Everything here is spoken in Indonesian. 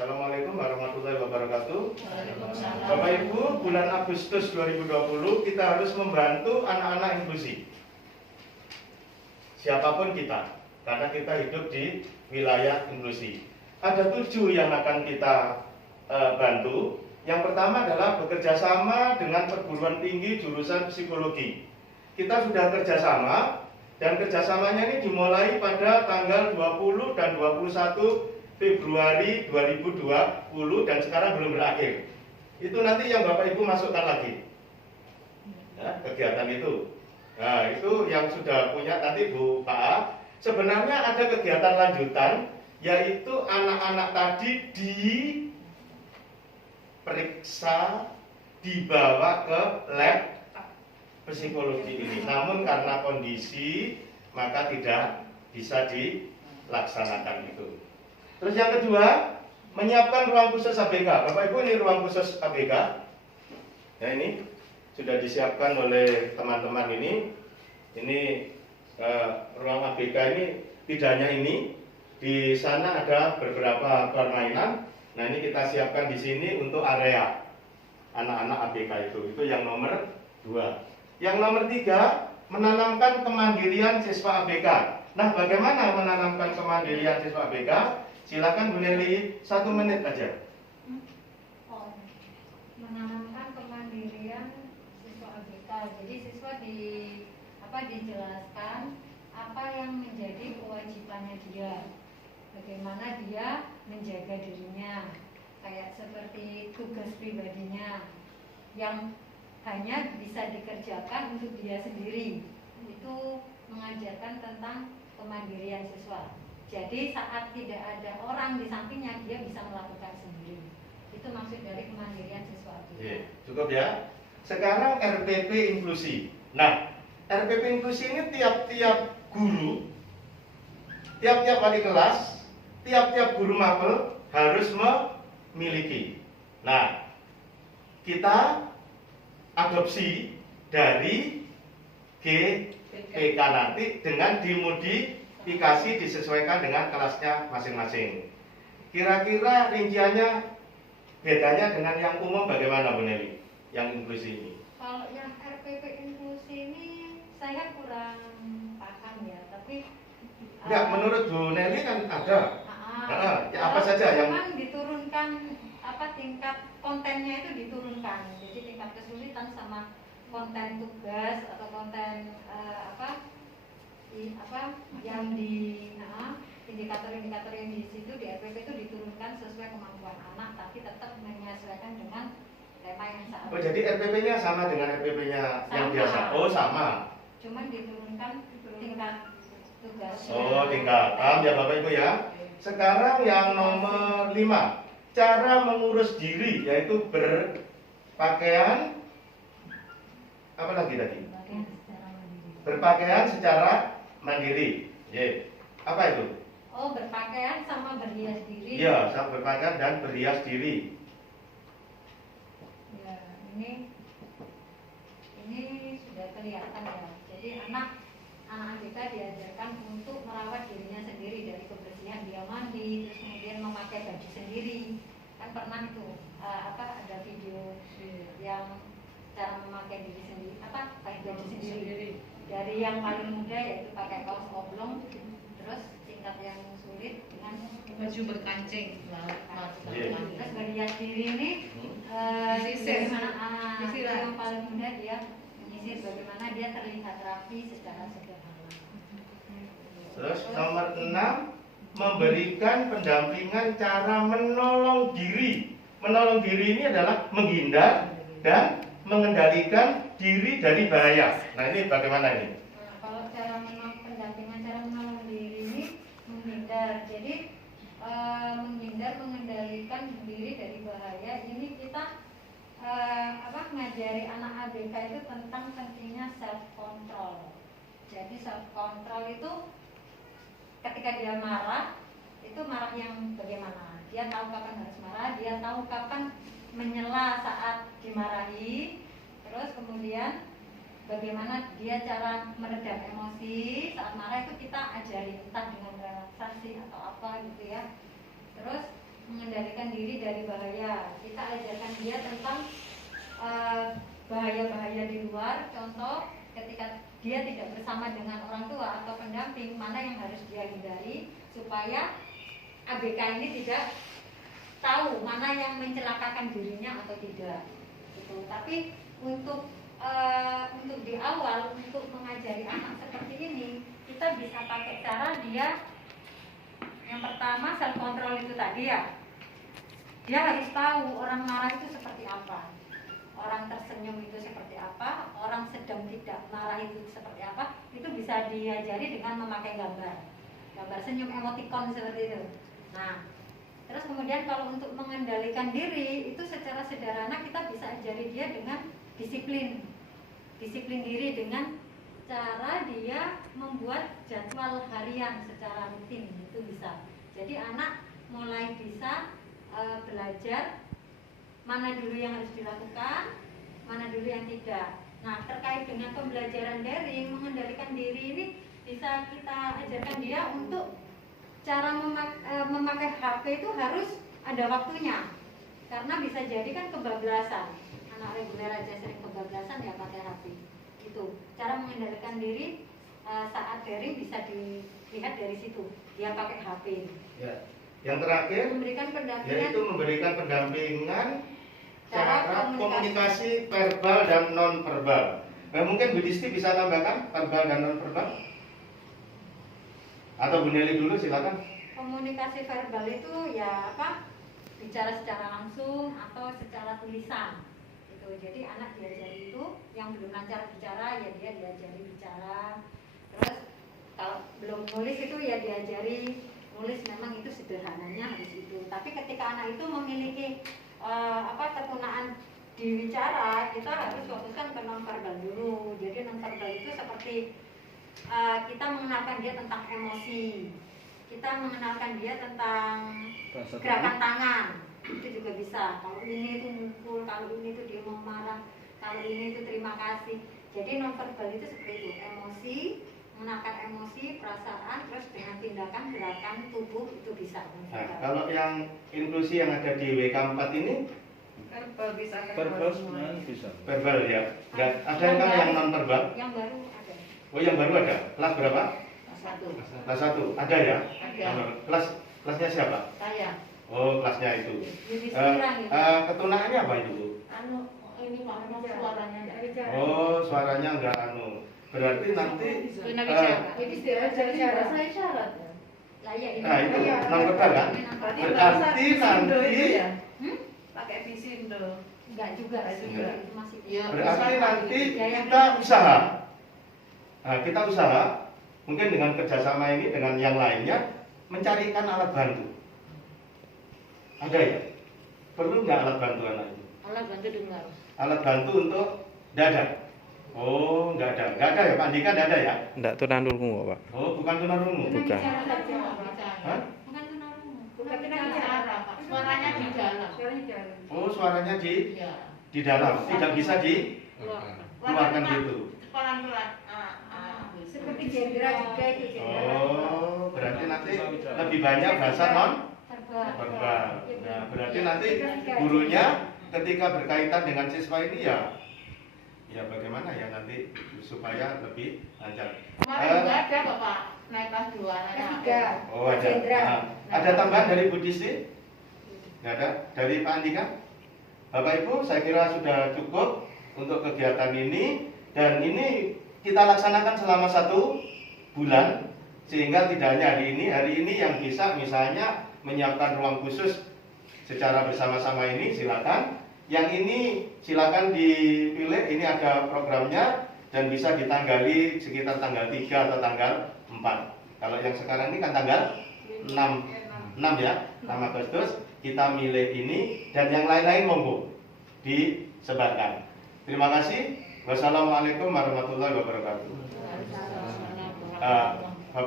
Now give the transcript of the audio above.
Assalamualaikum warahmatullahi wabarakatuh. Waalaikumsalam. Bapak Ibu, bulan Agustus 2020 kita harus membantu anak-anak inklusi. Siapapun kita, karena kita hidup di wilayah inklusi. Ada 7 yang akan kita bantu. Yang pertama adalah bekerja sama dengan perguruan tinggi jurusan psikologi. Kita sudah kerjasama, dan kerjasamanya ini dimulai pada tanggal 20 dan 21 Februari 2020 dan sekarang belum berakhir. Itu nanti yang Bapak Ibu masukkan lagi ya, kegiatan itu. Nah, itu yang sudah punya tadi Bu Pak A. Sebenarnya ada kegiatan lanjutan, yaitu anak-anak tadi diperiksa, dibawa ke lab psikologi ini. Namun karena kondisi maka tidak bisa dilaksanakan itu. Terus yang kedua, menyiapkan ruang khusus ABK. Bapak Ibu, ini ruang khusus ABK. Ya, ini sudah disiapkan oleh teman-teman ini. Ini ruang ABK ini tidak hanya ini. Di sana ada beberapa permainan. Nah, ini kita siapkan di sini untuk area anak-anak ABK itu. Itu yang nomor 2. Yang nomor 3, menanamkan kemandirian siswa ABK. Nah, bagaimana menanamkan kemandirian siswa ABK? Silakan Bu Nelly, 1 menit aja. Menanamkan kemandirian siswa ABK. Jadi siswa dijelaskan apa yang menjadi kewajibannya dia, bagaimana dia menjaga dirinya, kayak seperti tugas pribadinya yang hanya bisa dikerjakan untuk dia sendiri. Itu mengajarkan tentang kemandirian siswa. Jadi saat tidak ada orang di sampingnya, dia bisa melakukan sendiri. Itu maksud dari kemandirian siswa. Oke, cukup ya. Sekarang RPP inklusi. Nah, RPP inklusi ini tiap-tiap guru, tiap-tiap wali kelas, tiap-tiap guru mapel harus memiliki. Nah, kita adopsi dari GPK nanti dengan dimodifikasi disesuaikan dengan kelasnya masing-masing. Kira-kira rinciannya bedanya dengan yang umum bagaimana Bu Nelly? Yang inklusi ini? Kalau yang RPP inklusi ini saya kurang paham ya, tapi enggak, menurut Bu Nelly kan ada. Ya, apa saja yang diturunkan, tingkat kontennya itu diturunkan. Jadi tingkat kesulitan sama konten tugas atau konten yang indikator-indikator yang di situ di RPP itu diturunkan sesuai kemampuan anak, tapi tetap menyesuaikan dengan tema yang sama. Oh, jadi RPP-nya sama dengan RPP-nya yang biasa? Oh, sama. Cuman diturunkan tingkat tugas. Oh, tingkat. Paham ya Bapak Ibu ya? Sekarang yang nomor 5, cara mengurus diri, yaitu berpakaian apa lagi tadi? Berpakaian secara mandiri. Apa itu? Oh, berpakaian sama berhias diri. Iya, sama berpakaian dan berhias diri. Ya, ini sudah kelihatan ya. Jadi anak kita diajarkan untuk merawat dirinya sendiri, dari kebersihan dia mandi, terus kemudian memakai baju sendiri. Kan pernah itu ada video yang cara memakai diri sendiri, pakai baju sendiri. Dari yang paling mudah yaitu pakai kaos oblong, terus tingkat yang sulit dengan baju berkancing. Terus berhias diri ini bagaimana yang paling mudah dia menyisir, bagaimana dia terlihat rapi secara sederhana. Terus nomor 6, memberikan pendampingan cara menolong diri. Menolong diri ini adalah menghindar dan mengendalikan diri dari bahaya. Nah, ini bagaimana ini? Nah, kalau cara pendampingan cara menolong diri ini menghindar. Jadi menghindar, mengendalikan diri dari bahaya. Ini kita ngajari anak ABK itu tentang pentingnya self control. Jadi self control itu ketika dia marah, itu marah yang bagaimana? Dia tahu kapan harus marah, dia tahu kapan menyela saat dimarahi. Terus kemudian bagaimana dia cara meredam emosi saat marah, itu kita ajari, entah dengan relaksasi atau apa gitu ya. Terus mengendalikan melarikan diri dari bahaya. Kita ajarkan dia tentang bahaya-bahaya di luar. Contoh, ketika dia tidak bersama dengan orang tua atau pendamping, mana yang harus dia hindari supaya ABK ini tidak tahu mana yang mencelakakan dirinya atau tidak. Gitu. Tapi untuk di awal untuk mengajari anak seperti ini, kita bisa pakai cara dia yang pertama self control itu tadi ya. Dia harus tahu orang marah itu seperti apa, orang tersenyum itu seperti apa, orang sedang tidak marah itu seperti apa. Itu bisa diajari dengan memakai gambar senyum, emoticon seperti itu. Nah, terus kemudian kalau untuk mengendalikan diri itu secara sederhana kita bisa ajari dia dengan disiplin diri dengan cara dia membuat jadwal harian secara rutin, itu bisa. Jadi anak mulai bisa belajar mana dulu yang harus dilakukan, mana dulu yang tidak. Nah, terkait dengan pembelajaran daring, mengendalikan diri ini bisa kita ajarkan dia untuk cara memakai HP itu harus ada waktunya, karena bisa jadi kan kebablasan. Anak reguler aja sering kebablasan ya pakai HP. Itu cara mengendalikan diri saat daring bisa dilihat dari situ. Dia pakai HP. Ya. Yang terakhir, memberikan pendampingan, yaitu memberikan pendampingan cara komunikasi verbal dan non verbal. Mungkin Bu Disti bisa tambahkan verbal dan non verbal? Atau Bu Nelly dulu, silakan. Komunikasi verbal itu ya apa? Bicara secara langsung atau secara tulisan. Itu. Jadi anak diajari itu, yang belum lancar bicara ya dia diajari bicara. Terus kalau belum nulis itu ya diajari nulis, memang itu sederhananya harus itu. Tapi ketika anak itu memiliki kepunaan di bicara, kita harus fokuskan ke non verbal dulu. Jadi non verbal itu seperti kita mengenalkan dia tentang emosi, kita mengenalkan dia tentang gerakan tangan, itu juga bisa. Kalau ini itu mukul, kalau ini itu dia mau marah, kalau ini itu terima kasih. Jadi non verbal itu seperti itu, emosi, mengenalkan emosi, perasaan, terus dengan tindakan gerakan tubuh itu bisa. Nah, kalau yang inklusi yang ada di WK4 ini Verbal bisa. Verbal sebenarnya bisa. verbal ya. Nggak, ada yang non verbal? Yang baru ada. Oh, yang baru ada. Kelas berapa? Kelas 1. Kelas 1. Ada ya? Ada. Kelasnya siapa? Saya. Oh, kelasnya itu. Ketunaannya apa itu, Bu? Ini suaranya enggak. Oh, suaranya enggak Berarti nanti Saya syarat. Lah ya ini. nah itu non verbal kan? Berarti nanti Pakai visindo. Enggak juga sih. Enggak. Itu masih Iya. berarti nanti kita usaha. Nah, kita usaha mungkin dengan kerjasama ini dengan yang lainnya mencarikan alat bantu. Ada ya? Perlu nggak alat bantu anak itu? Alat bantu dengar. Alat bantu untuk dada. Oh, nggak ada ya Pak Andika, nggak ada ya? Enggak tunanulmu, Pak. Oh, bukan tunarungu. Bukan. Hah? Bukan tunarungu. Bukan bicara, Pak. Suaranya di dalam. Oh, suaranya di Iya. dalam, tidak bisa dikeluarkan gitu. Pelan-pelan. Seperti jendera juga itu jendera. Oh, berarti nanti lebih banyak bahasa non verbal. Nah, berarti nanti gurunya ketika berkaitan dengan siswa ini ya bagaimana ya nanti supaya lebih lancar. Kemarin juga ada kok Pak, naik kelas 2 Kelas 3. Oh, ada. Nah, ada tambahan dari Bu Disti? Nggak ada. Dari Pak Andika? Bapak Ibu, saya kira sudah cukup untuk kegiatan ini, dan ini kita laksanakan selama 1 bulan, sehingga tidak hanya hari ini yang bisa misalnya menyiapkan ruang khusus secara bersama-sama ini silakan. Yang ini silakan dipilih, ini ada programnya dan bisa ditanggali sekitar tanggal 3 atau tanggal 4. Kalau yang sekarang ini kan tanggal 6 ya, 6 Agustus kita milih ini, dan yang lain-lain monggo disebarkan. Terima kasih. Wassalamualaikum warahmatullahi wabarakatuh.